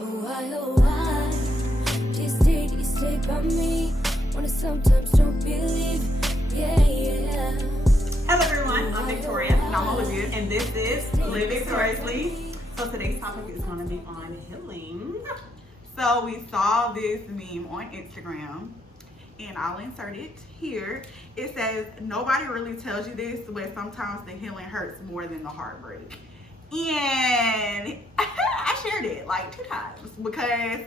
Oh why, do you stay by me, when I sometimes don't believe, yeah. Hello everyone, I'm Victoria, and I'm Olivia, and this is Live Victoriously. So today's topic is going to be on healing. So we saw this meme on Instagram, and I'll insert it here. It says, nobody really tells you this, but sometimes the healing hurts more than the heartbreak. And I shared it like 2 times because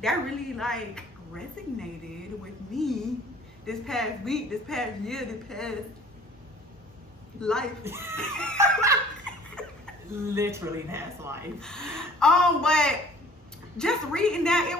that really like resonated with me this past week, this past year, this past life. Literally past life. But just reading that, it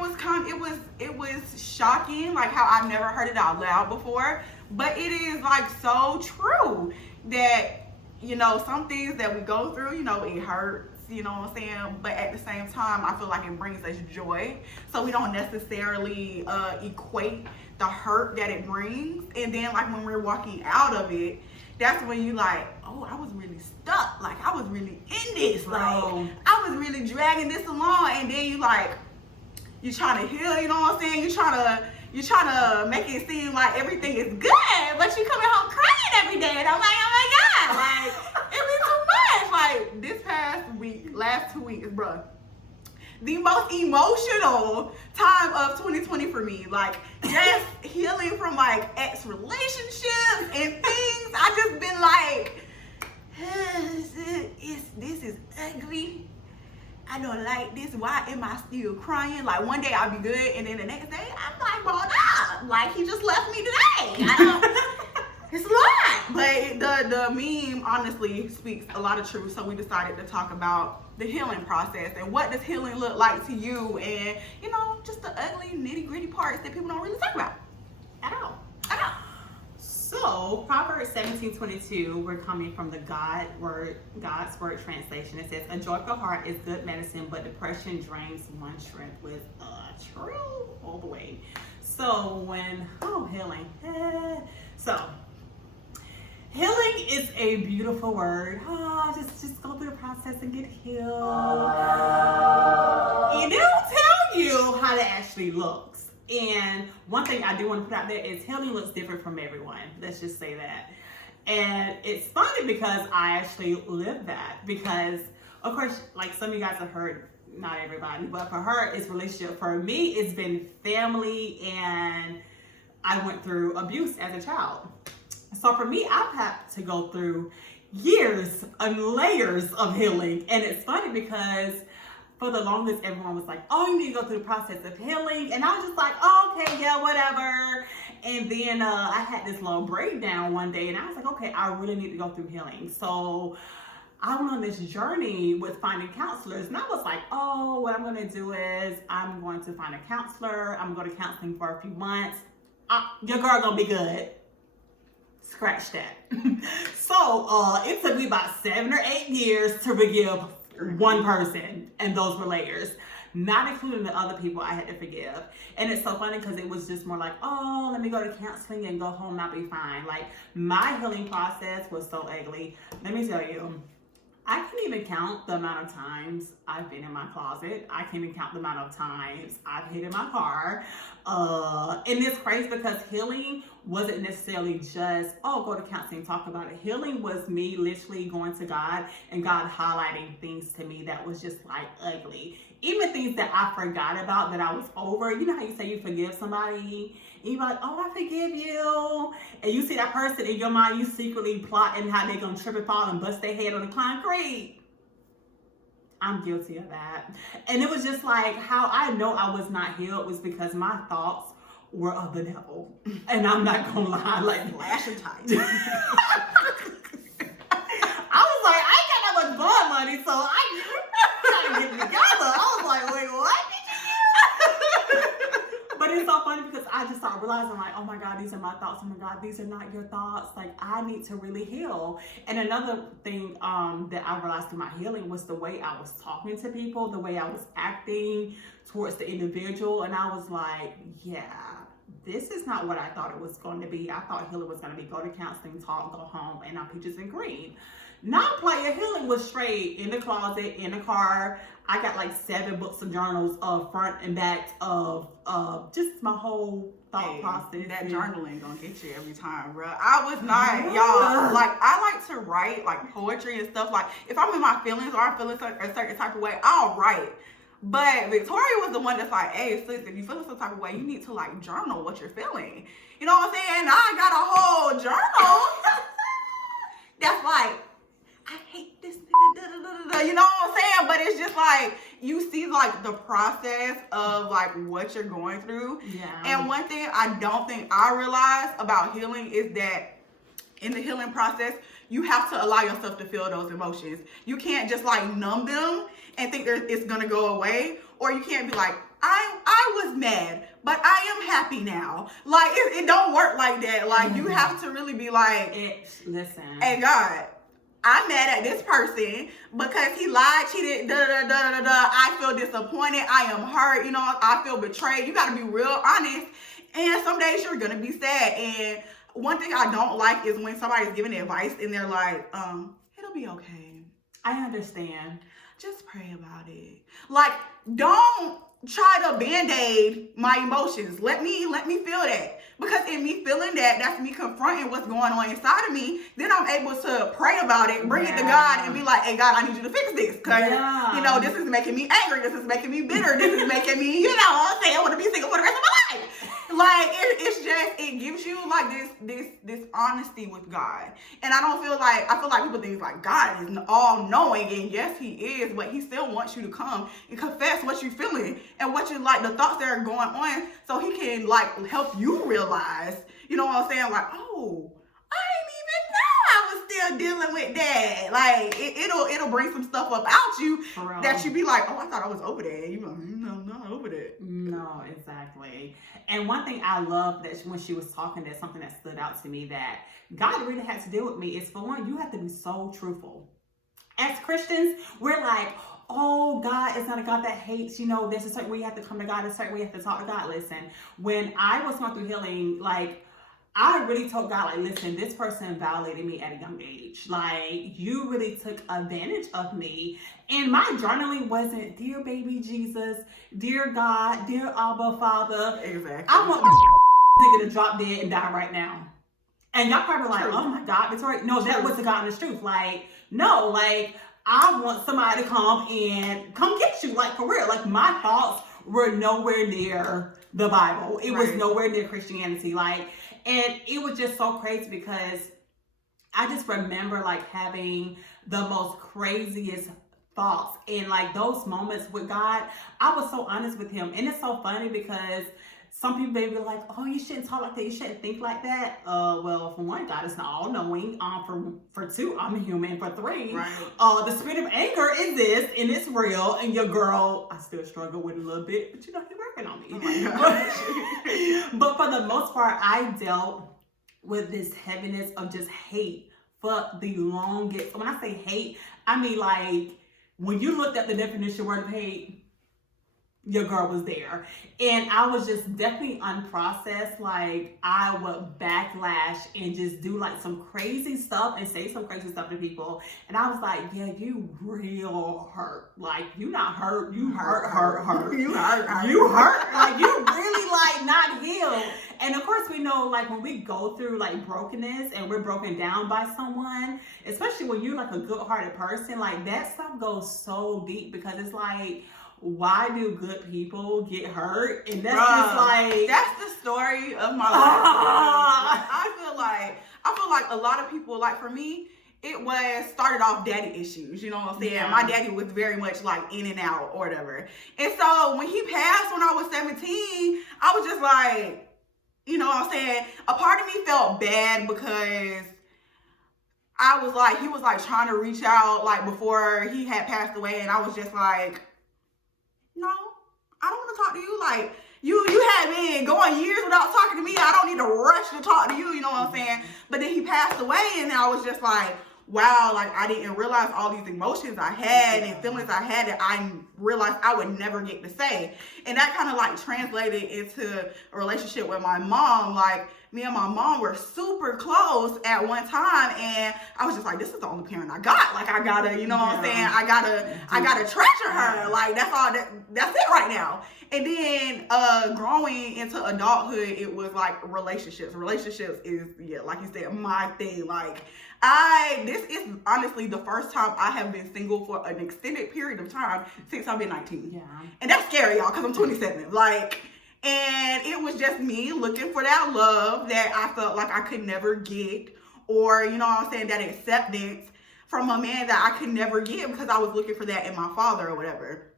was shocking, like how I've never heard it out loud before. But it is like so true that, you know, some things that we go through, you know, it hurts, you know what I'm saying? But at the same time, I feel like it brings us joy. So we don't necessarily equate the hurt that it brings. And then like when we're walking out of it, that's when you like, oh, I was really stuck. Like I was really in this. Like I was really dragging this along. And then you like, you trying to heal, you know what I'm saying? You trying to make it seem like everything is good, but you coming home crying every day. And I'm like, oh my God, like it be too much. Like this past week, last 2 weeks, bruh, the most emotional time of 2020 for me. Like just healing from like ex relationships and things. I just been like, this is ugly. I don't like this. Why am I still crying? Like one day I'll be good, and then the next day I'm like balled up. Like he just left me today. It's a lot. But the meme honestly speaks a lot of truth. So we decided to talk about the healing process and what does healing look like to you, and you know, just the ugly nitty gritty parts that people don't really talk about at all. So Proverbs 17:22, we're coming from the God's word translation. It says, a joyful heart is good medicine, but depression drains one's strength. With true all the way. So healing. So healing is a beautiful word. Just go through the process and get healed. And they don't tell you how it actually looks. And one thing I do want to put out there is healing looks different from everyone. Let's just say that. And it's funny because I actually live that. Because, of course, like some of you guys have heard, not everybody, but for her, it's relationship. For me, it's been family, and I went through abuse as a child. So for me, I've had to go through years and layers of healing. And it's funny because for the longest, everyone was like, oh, you need to go through the process of healing. And I was just like, oh, okay, yeah, whatever. And then I had this little breakdown one day, and I was like, okay, I really need to go through healing. So I went on this journey with finding counselors, and I was like, oh, what I'm going to do is I'm going to find a counselor. I'm going to counseling for a few months. Your girl going to be good. Scratch that. So it took me about 7 or 8 years to forgive one person, and those were layers, not including the other people I had to forgive. And it's so funny because it was just more like, oh, let me go to counseling and go home, I'll be fine. Like my healing process was so ugly. Let me tell you, I can't even count the amount of times I've been in my closet. I can't even count the amount of times I've hid in my car. And it's crazy because healing wasn't necessarily just, oh, go to counseling, talk about it. Healing was me literally going to God and God highlighting things to me that was just like ugly. Even things that I forgot about that I was over. You know how you say you forgive somebody? And you're like, oh, I forgive you. And you see that person in your mind, you secretly plotting how they're going to trip and fall and bust their head on the concrete. I'm guilty of that. And it was just like how I know I was not healed was because my thoughts were of the devil. And I'm not going to lie, like Flashing tight. I was like, I ain't got that much bond money, so I gotta get it together. I was like, wait, what did you do? But it's so funny because I just started realizing like, oh my God, these are my thoughts. Oh my God, these are not your thoughts. Like I need to really heal. And another thing that I realized through my healing was the way I was talking to people, the way I was acting towards the individual. And I was like, yeah, this is not what I thought it was going to be. I thought healing was going to be go to counseling, talk, go home, and I'm peaches and cream. Non-player healing was straight in the closet, in the car. I got like 7 books of journals of front and back of just my whole thought process. That journaling gonna get you every time, bro. I was not, y'all. Like, I like to write like poetry and stuff. Like, if I'm in my feelings or I'm feeling a certain type of way, I'll write. But Victoria was the one that's like, hey, sis, if you feel some type of way, you need to like journal what you're feeling. You know what I'm saying? I got a whole journal that's like, I hate this nigga, da, da, da, da, you know what I'm saying? But it's just like, you see like the process of like what you're going through. Yeah. And one thing I don't think I realized about healing is that in the healing process, you have to allow yourself to feel those emotions. You can't just like numb them and think it's gonna go away. Or you can't be like, I was mad, but I am happy now. Like, it don't work like that. Like, you have to really be like, listen. Hey, God, I'm mad at this person because he lied, cheated, da da da da da. I feel disappointed. I am hurt. You know, I feel betrayed. You got to be real honest. And some days you're gonna be sad. And one thing I don't like is when somebody's giving advice and they're like, it'll be okay. I understand. Just pray about it. Like, don't try to band-aid my emotions. Let me feel that. Because in me feeling that, that's me confronting what's going on inside of me. Then I'm able to pray about it, bring it to God, and be like, hey, God, I need you to fix this. Because, you know, this is making me angry. This is making me bitter. This is making me, you know, I'm saying I want to be single for the rest of my life. Like, it's just, it gives you, like, this honesty with God. And I feel like people think, like, God is all-knowing. And yes, he is. But he still wants you to come and confess what you're feeling and what you, like, the thoughts that are going on. So he can, like, help you realize, you know what I'm saying? Like, oh, I didn't even know I was still dealing with that. Like, it'll bring some stuff up out you that you be like, oh, I thought I was over that. You like, no, I'm not over that. No, exactly. And one thing I love that when she was talking, that's something that stood out to me that God really had to deal with me is, for one, you have to be so truthful. As Christians, we're like, oh, God is not a God that hates, you know, there's a certain way you have to come to God, a certain way you have to talk to God. Listen, when I was going through healing, like, I really told God, like, listen, this person violated me at a young age. Like, you really took advantage of me. And my journaling wasn't, dear baby Jesus, dear God, dear Abba Father. Exactly. I want my nigga to drop dead and die right now. And y'all probably like, oh my God, Victoria. No, that was the God's truth. Like, no, like, I want somebody to come and come get you, like, for real. Like, my thoughts were nowhere near the Bible. It was nowhere near Christianity. Like, and it was just so crazy because I just remember, like, having the most craziest thoughts. And, like, those moments with God, I was so honest with him. And it's so funny because some people may be like, oh, you shouldn't talk like that. You shouldn't think like that. Well, for one, God is not all-knowing. For two, I'm a human. For three, the spirit of anger exists and it's real. And your girl, I still struggle with it a little bit, but you know, he's working on me. Oh my but for the most part, I dealt with this heaviness of just hate for the longest. When I say hate, I mean, like, when you looked at the definition word of hate, your girl was there. And I was just definitely unprocessed. Like, I would backlash and just do like some crazy stuff and say some crazy stuff to people. And I was like, yeah, you real hurt. Like, you not hurt. You hurt. You hurt. Like, you really like not healed. And of course, we know, like, when we go through like brokenness and we're broken down by someone, especially when you're like a good-hearted person, like, that stuff goes so deep because it's like, why do good people get hurt? And that's just like, that's the story of my life. I feel like a lot of people, like, for me, it started off daddy issues. You know what I'm saying? Yeah. My daddy was very much like in and out or whatever. And so when he passed when I was 17, I was just like, you know what I'm saying? A part of me felt bad because I was like, he was like trying to reach out like before he had passed away. And I was just like, no, I don't want to talk to you. Like, you had been going years without talking to me. I don't need to rush to talk to you. You know what I'm saying? But then he passed away, and I was just like, wow, like, I didn't realize all these emotions I had and feelings I had that I realized I would never get to say. And that kind of like translated into a relationship with my mom. Like, me and my mom were super close at one time, and I was just like, this is the only parent I got. Like, I gotta, you know what I'm saying? I gotta treasure her. Like, that's it right now. And then growing into adulthood, it was like relationships. Relationships is, yeah, like you said, my thing. Like, this is honestly the first time I have been single for an extended period of time since I've been 19. Yeah. And that's scary, y'all, because I'm 27. Like, and it was just me looking for that love that I felt like I could never get, or, you know what I'm saying, that acceptance from a man that I could never get because I was looking for that in my father or whatever.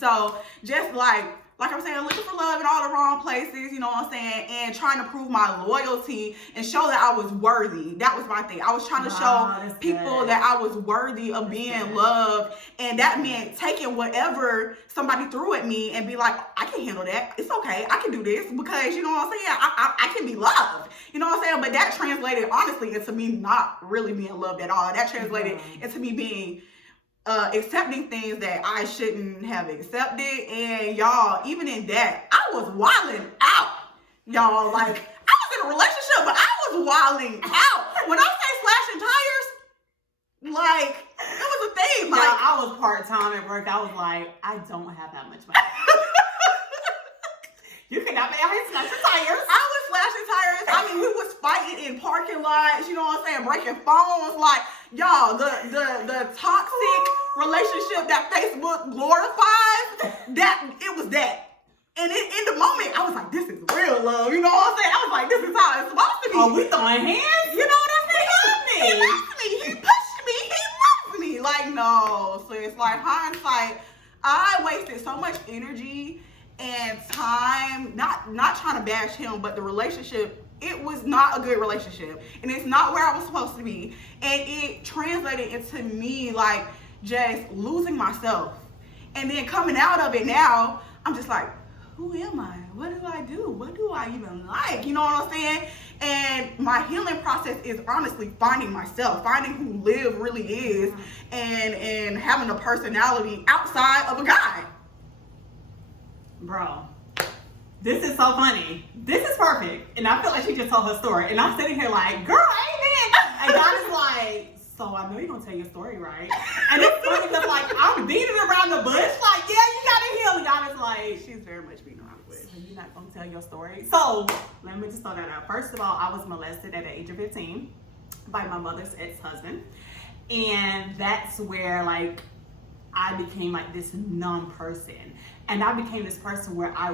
So just like I'm saying, looking for love in all the wrong places, you know what I'm saying, and trying to prove my loyalty and show that I was worthy. That was my thing. I was trying to show people that I was worthy of being loved, and that meant taking whatever somebody threw at me and be like, I can handle that. It's okay. I can do this because, you know what I'm saying, I can be loved. You know what I'm saying? But that translated, honestly, into me not really being loved at all. That translated into me being accepting things that I shouldn't have accepted. And y'all, even in that, I was wilding out. Y'all, like, I was in a relationship, but I was wilding out. When I say slashing tires, like, it was a thing. Like, I was part-time at work. I was like, I don't have that much money. You cannot be out here slashing tires. I was slashing tires. I mean, we was fighting in parking lots, you know what I'm saying, breaking phones. Like, y'all, the toxic relationship that Facebook glorifies, that it was that. And in the moment, I was like, this is real love. You know what I'm saying? I was like, this is how it's supposed to be. Oh, we throwing hands? You know what I'm saying? He loves me. He pushed me. He loves me. Like, no. So it's like, hindsight, I wasted so much energy and time, not trying to bash him, but the relationship, it was not a good relationship, and it's not where I was supposed to be, and it translated into me like just losing myself. And then coming out of it now, I'm just like, who am I? What do I do? What do I even like? You know what I'm saying? And my healing process is honestly finding myself, finding who Liv really is, and having a personality outside of a guy. Bro, this is so funny. This is perfect. And I feel like she just told her story. And I'm sitting here like, girl, amen. And God is like, so I know you're going to tell your story, right? And it's funny because, like, I'm beating around the bush. Like, yeah, you got to heal. And God is like, She's very much beating around the bush. so you're not going to tell your story? So let me just throw that out. First of all, I was molested at the age of 15 by my mother's ex-husband. And that's where, like, I became like this numb person. And I became this person where I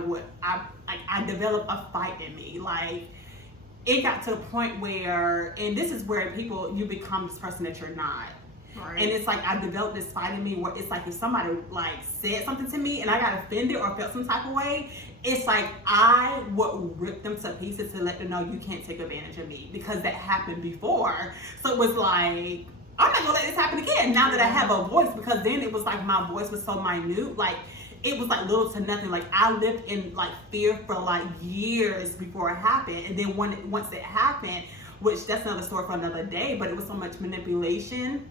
developed a fight in me. Like, it got to the point where, and this is where you become this person that you're not. Right. And it's like I developed this fight in me where it's like if somebody like said something to me and I got offended or felt some type of way, it's like I would rip them to pieces to let them know you can't take advantage of me, because that happened before. So it was like, I'm not gonna let this happen again now that I have a voice, because then it was like my voice was so minute, like it was like little to nothing. Like I lived in like fear for like years before it happened, and then once it happened, which that's another story for another day, but it was so much manipulation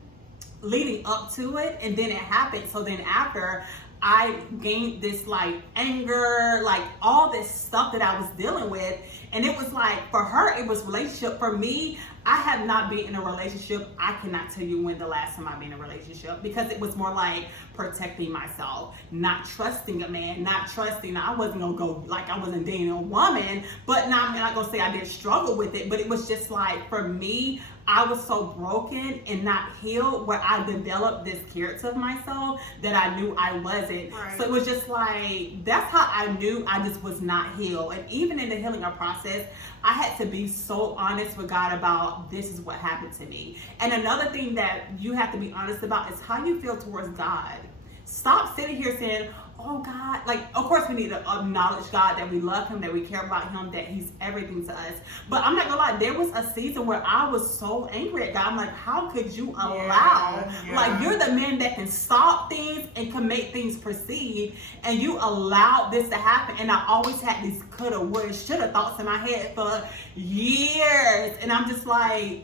leading up to it, and then it happened. So then after, I gained this like anger, like all this stuff that I was dealing with. And it was like, for her, it was relationship. For me, I have not been in a relationship. I cannot tell you when the last time I've been in a relationship, because it was more like protecting myself, not trusting a man, not trusting. I wasn't gonna go, like I wasn't dating a woman, but now I'm not gonna say I didn't struggle with it, but it was just like, for me, I was so broken and not healed, where I developed this character of myself that I knew I wasn't. Right. So it was just like, that's how I knew I just was not healed. And even in the healing process, I had to be so honest with God about, this is what happened to me. And another thing that you have to be honest about is how you feel towards God. Stop sitting here saying, oh God, like, of course we need to acknowledge God, that we love him, that we care about him, that he's everything to us. But I'm not gonna lie, there was a season where I was so angry at God. I'm like, how could you allow, like, you're the man that can stop things and can make things proceed, and you allowed this to happen. And I always had these coulda, woulda, shoulda thoughts in my head for years. And I'm just like,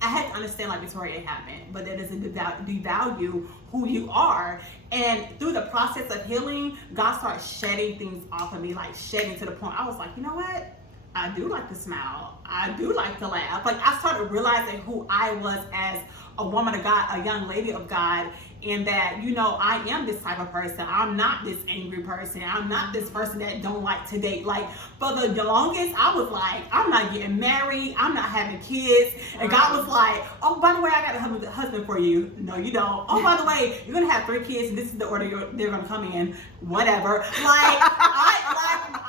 I had to understand, like, Victoria, it happened, but that doesn't devalue who you are. And through the process of healing, God started shedding things off of me, like shedding to the point I was like, you know what? I do like to smile. I do like to laugh. Like, I started realizing who I was as a woman of God, a young lady of God, and that, you know, I am this type of person. I'm not this angry person. I'm not this person that don't like to date. Like, for the longest, I was like, I'm not getting married. I'm not having kids. And God was like, oh, by the way, I got a husband for you. No, you don't. Oh, by the way, you're going to have 3 kids, and this is the order they're going to come in. Whatever. Like,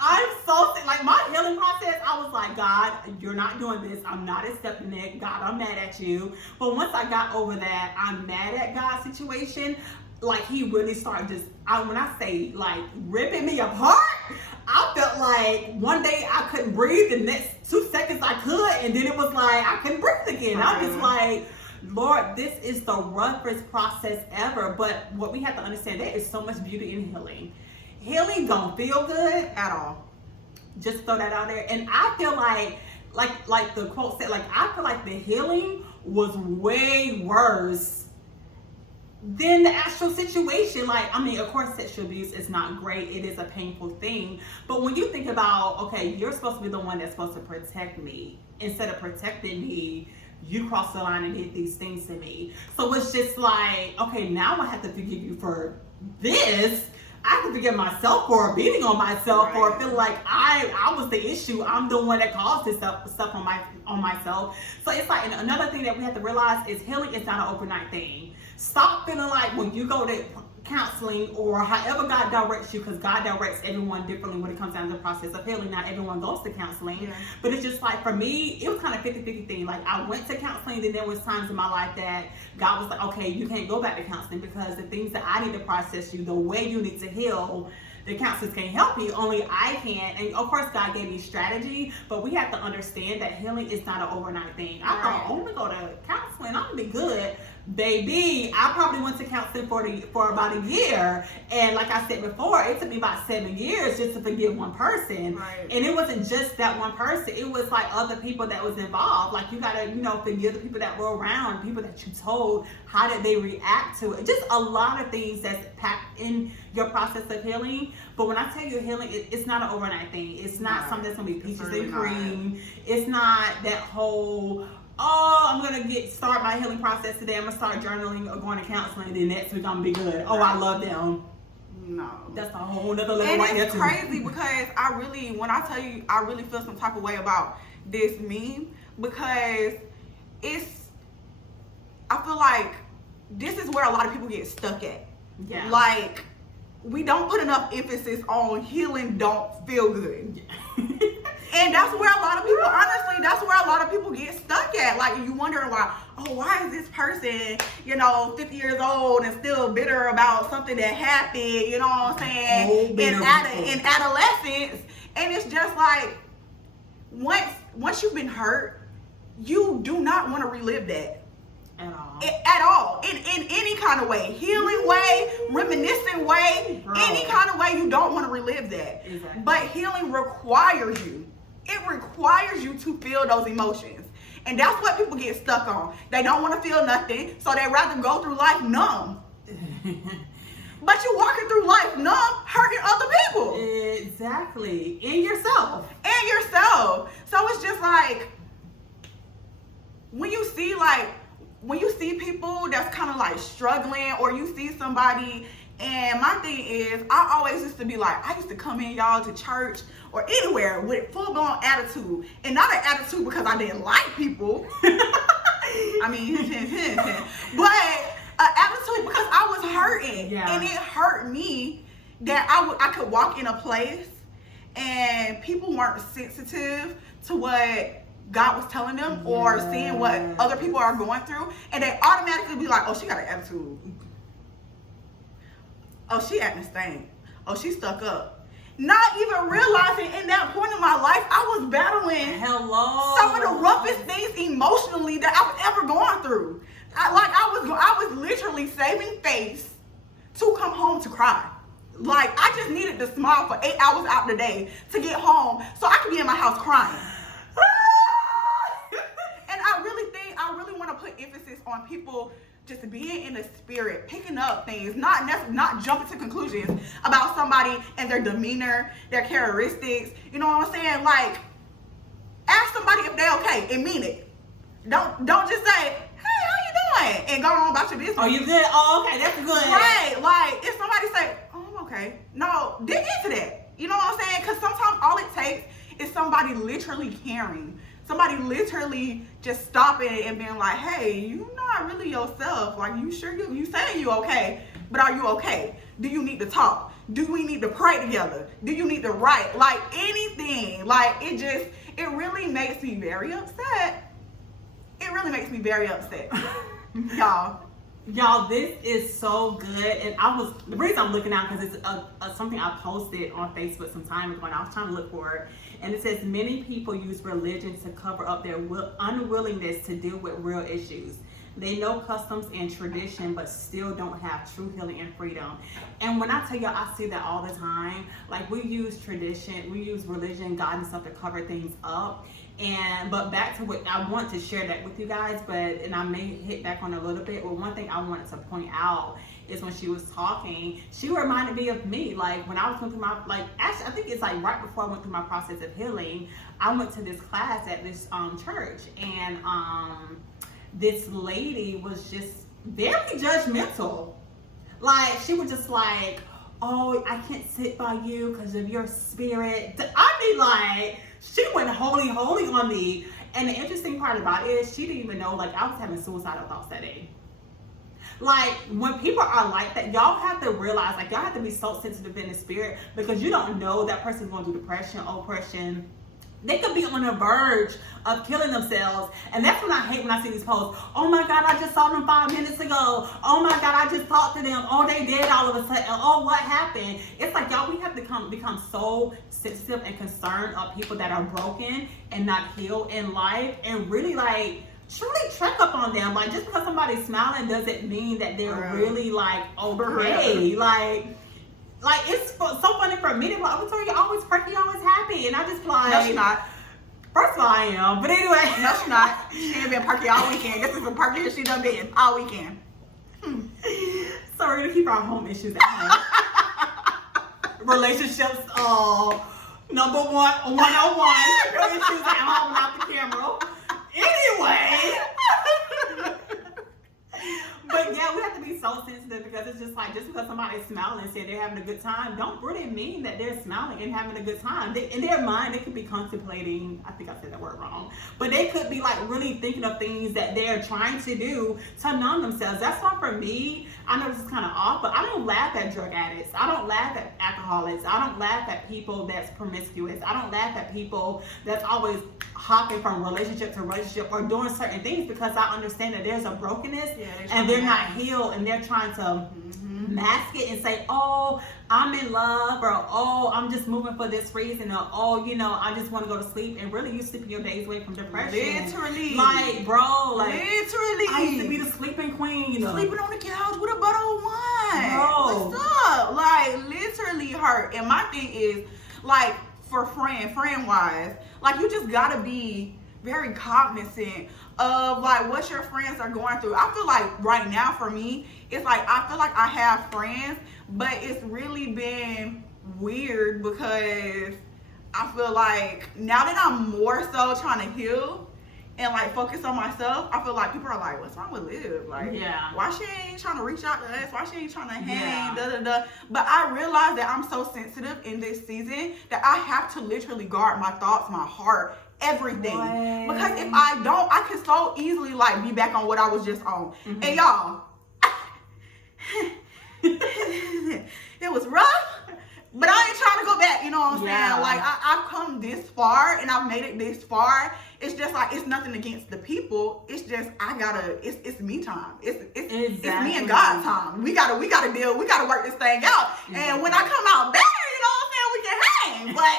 I'm so sick. Like, my healing process, I was like, God, you're not doing this. I'm not accepting it. God, I'm mad at you. But once I got over that I'm mad at God situation, like, he really started just, when I say, like, ripping me apart, I felt like one day I couldn't breathe, the next 2 seconds I could, and then it was like I couldn't breathe again. I was like, Lord, this is the roughest process ever. But what we have to understand, there is so much beauty in healing. Healing don't feel good at all. Just throw that out there. And I feel like the quote said, like, I feel like the healing was way worse than the actual situation. Like, I mean, of course, sexual abuse is not great. It is a painful thing. But when you think about, okay, you're supposed to be the one that's supposed to protect me. Instead of protecting me, you crossed the line and did these things to me. So it's just like, okay, now I have to forgive you for this. I have to forgive myself for beating on myself, for feeling like I was the issue. I'm the one that caused this stuff on myself. So it's like, and another thing that we have to realize is healing is not an overnight thing. Stop feeling like when you go to counseling or however God directs you, because God directs everyone differently when it comes down to the process of healing. Not everyone goes to counseling, but it's just like, for me, it was kind of 50-50 thing. Like, I went to counseling, then there was times in my life that God was like, okay, you can't go back to counseling because the things that I need to process you, the way you need to heal, the counselors can't help you, only I can. And of course, God gave me strategy, but we have to understand that healing is not an overnight thing. I thought, oh, I'm gonna go to counseling, I'm gonna be good. Baby, I probably went to counseling for about a year, and like I said before, it took me about 7 years just to forgive one person. And it wasn't just that one person, it was like other people that was involved. Like, you gotta, you know, forgive the people that were around, people that you told, how did they react to it. Just a lot of things that's packed in your process of healing. But when I tell you healing, it's not an overnight thing. It's not something that's gonna be peaches and cream. It's not that whole, oh, I'm gonna start my healing process today, I'm gonna start journaling or going to counseling, and then next week I'm gonna be good. Oh, I love them. No. That's a whole nother level. And right it's there crazy because when I tell you, I really feel some type of way about this meme, because I feel like this is where a lot of people get stuck at. Yeah. Like, we don't put enough emphasis on healing don't feel good. And that's where a lot of people, honestly, that's where a lot of people get stuck at. Like, you wondering why is this person, 50 years old and still bitter about something that happened, you know what I'm saying, in adolescence. And it's just like, once you've been hurt, you do not want to relive that. At all. In any kind of way. Healing way, reminiscent way, any kind of way, you don't want to relive that. Exactly. But healing requires you. It requires you to feel those emotions. And that's what people get stuck on. They don't want to feel nothing, so they'd rather go through life numb. But you're walking through life numb, hurting other people. Exactly. And yourself. So it's just like, when you see people that's kind of like struggling, or you see somebody, and my thing is, I always used to be like, I used to come in, y'all, to church or anywhere with full-blown attitude. And not an attitude because I didn't like people. I mean, but an attitude because I was hurting. Yeah. And it hurt me that I could walk in a place and people weren't sensitive to what God was telling them, or seeing what other people are going through, and they automatically be like, oh, she got an attitude. Oh, she acting stank. Oh, she stuck up. Not even realizing in that point in my life, I was battling some of the roughest things emotionally that I've ever gone through. I was literally saving face to come home to cry. Like, I just needed to smile for 8 hours out the day to get home so I could be in my house crying. And I really want to put emphasis on people just being in the spirit, picking up things, not jumping to conclusions about somebody and their demeanor, their characteristics. You know what I'm saying? Like, ask somebody if they're okay and mean it. Don't just say, hey, how you doing? And go on about your business. Oh, you good? Oh, okay, that's good. Right. Like, if somebody say, oh, I'm okay. No, dig into that. You know what I'm saying? Because sometimes all it takes is somebody literally caring. Somebody literally just stopping and being like, hey, you're not really yourself. Like, you sure you saying you okay, but are you okay? Do you need to talk? Do we need to pray together? Do you need to write? Like, anything. Like, it really makes me very upset. It really makes me very upset. Y'all, this is so good. And the reason I'm looking out, because it's something I posted on Facebook some time ago, and I was trying to look for it. And it says, many people use religion to cover up their unwillingness to deal with real issues. They know customs and tradition, but still don't have true healing and freedom. And when I tell y'all, I see that all the time. Like, we use tradition, we use religion, God and stuff to cover things up. But back to what I want to share that with you guys, and I may hit back on a little bit. But one thing I wanted to point out is when she was talking, she reminded me of me. Like, when I was going through actually, I think it's like right before I went through my process of healing, I went to this class at this church, and this lady was just very judgmental. Like, she was just like, oh, I can't sit by you because of your spirit. I mean, like, she went holy on me. And the interesting part about it is she didn't even know, like, I was having suicidal thoughts that day. Like, when people are like that, y'all have to realize, like, y'all have to be so sensitive in the spirit, because you don't know that person's going through depression, oppression. They could be on the verge of killing themselves. And that's what I hate when I see these posts. Oh my God, I just saw them 5 minutes ago. Oh my God, I just talked to them. Oh, they dead all of a sudden. Oh, what happened? It's like, y'all, we have to become so sensitive and concerned of people that are broken and not healed in life, and really, like, truly check up on them. Like, just because somebody's smiling doesn't mean that they're really, like, okay. Like, it's so funny for me to, like, Victoria, you're always perky, you're always happy. And I just like, no, she's not. First of all, I am. But anyway. No, she's not. She ain't been perky all weekend. This is the perkiest she done been all weekend. So we're going to keep our home issues at home. Relationships, number 101. Your issues at home, not the camera. Anyway. But yeah, we have to be so sensitive, because it's just like, just because somebody's smiling and saying they're having a good time, don't really mean that they're smiling and having a good time. In their mind, they could be contemplating, I think I said that word wrong, but they could be like really thinking of things that they're trying to do to numb themselves. That's why for me, I know this is kind of off, but I don't laugh at drug addicts. I don't laugh at alcoholics. I don't laugh at people that's promiscuous. I don't laugh at people that's always hopping from relationship to relationship or doing certain things, because I understand that there's a brokenness, and they're not healed, and they're trying to mask it and say, oh, I'm in love, or oh, I'm just moving for this reason, or oh, I just want to go to sleep, and really you sleeping your days away from depression. Literally. Like, bro, like, literally. I used to be the sleeping queen. Sleeping on the couch with a bottle of wine. Bro. What's up? Like, literally hurt. And my thing is, like, for friend-wise, like, you just gotta be very cognizant of, like, what your friends are going through. I feel like right now for me, it's like, I feel like I have friends, but it's really been weird, because I feel like now that I'm more so trying to heal and, like, focus on myself, I feel like people are like, what's wrong with Liv? Like, why she ain't trying to reach out to us? Why she ain't trying to hang? But I realize that I'm so sensitive in this season that I have to literally guard my thoughts, my heart, everything. What? Because if I don't, I can so easily, like, be back on what I was just on. And y'all, it was rough, but I ain't trying to go back, you know what I'm saying? Like, I've come this far, and I've made it this far. It's just like, it's nothing against the people. It's just, it's me time. It's me and God time. We gotta deal, we gotta work this thing out. And when I come out better, you know what I'm saying, we can hang. But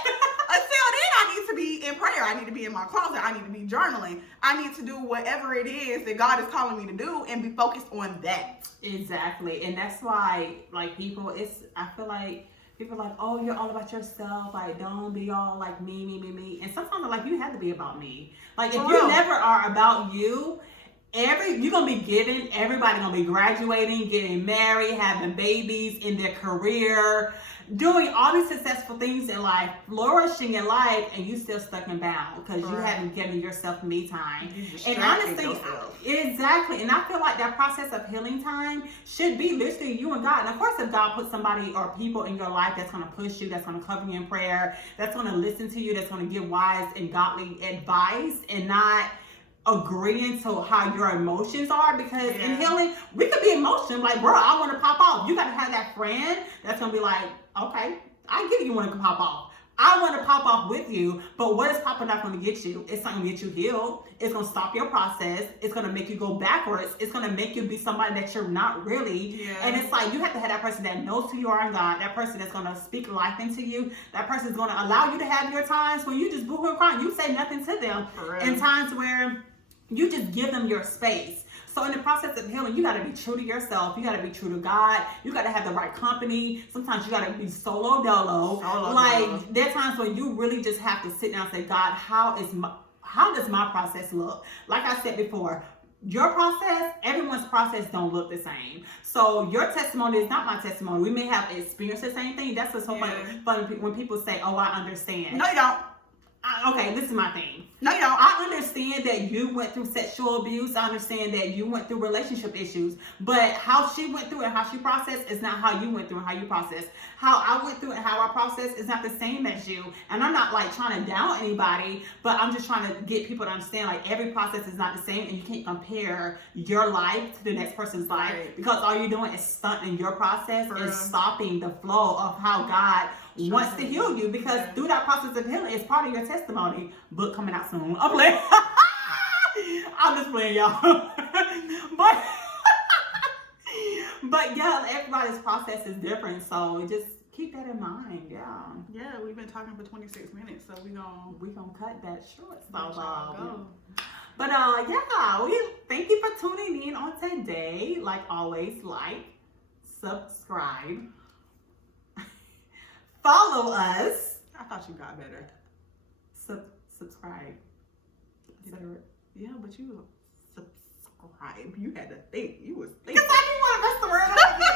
until then, I need to be in prayer. I need to be in my closet. I need to be journaling. I need to do whatever it is that God is calling me to do, and be focused on that. Exactly. And that's why, like, I feel like people are like, oh, you're all about yourself. Like, don't be all like me. And sometimes I'm like, you have to be about me. Like, if you never are about you, you're gonna be getting, everybody gonna be graduating, getting married, having babies, in their career, doing all these successful things in life, flourishing in life, and you still stuck and bound because you haven't given yourself me time. And honestly, exactly. And I feel like that process of healing time should be literally you and God. And of course, if God puts somebody or people in your life that's gonna push you, that's gonna cover you in prayer, that's gonna listen to you, that's gonna give wise and godly advice, and not agreeing to how your emotions are, because in healing we could be emotional like, bro, I want to pop off. You got to have that friend that's gonna be like, okay, I get it, you want to pop off, I want to pop off with you, but what is popping off going to get you? It's not going to get you healed. It's going to stop your process. It's going to make you go backwards. It's going to make you be somebody that you're not really. And it's like you have to have that person that knows who you are in God, that person that's going to speak life into you, that person is going to allow you to have your times when you just boo-hoo and cry. You say nothing to them. In times where you just give them your space. So in the process of healing, you got to be true to yourself. You got to be true to God. You got to have the right company. Sometimes you got to be solo dolo. There are times when you really just have to sit down and say, God, how does my process look? Like I said before, your process, everyone's process don't look the same. So your testimony is not my testimony. We may have experienced the same thing. That's what's so funny when people say, oh, I understand. No, you don't. Okay, this is my thing. No, you don't. I understand that you went through sexual abuse. I understand that you went through relationship issues. But how she went through and how she processed is not how you went through and how you processed. How I went through and how I processed is not the same as you. And I'm not like trying to down anybody, but I'm just trying to get people to understand like every process is not the same, and you can't compare your life to the next person's life, because all you're doing is stunting your process and stopping the flow of how God wants to heal you, because through that process of healing, it's part of your testimony. Book coming out soon. I'm playing. I'm just playing, y'all. But yeah, everybody's process is different, so just keep that in mind. Yeah, we've been talking for 26 minutes, so we gonna cut that short. But yeah, we thank you for tuning in on today. Like always, like, subscribe, follow us. I thought you got better. Subscribe. Yeah, but you subscribe. You had to think. You was thinking. Because I didn't want to mess the word up again.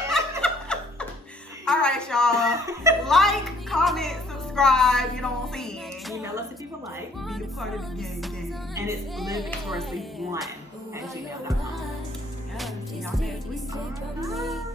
All right, y'all. Like, comment, subscribe. You know what I'm saying? Email us if you would like. Be a part of the gang. And it's livevictoriously1@gmail.com. Yeah, y'all next week. Sometimes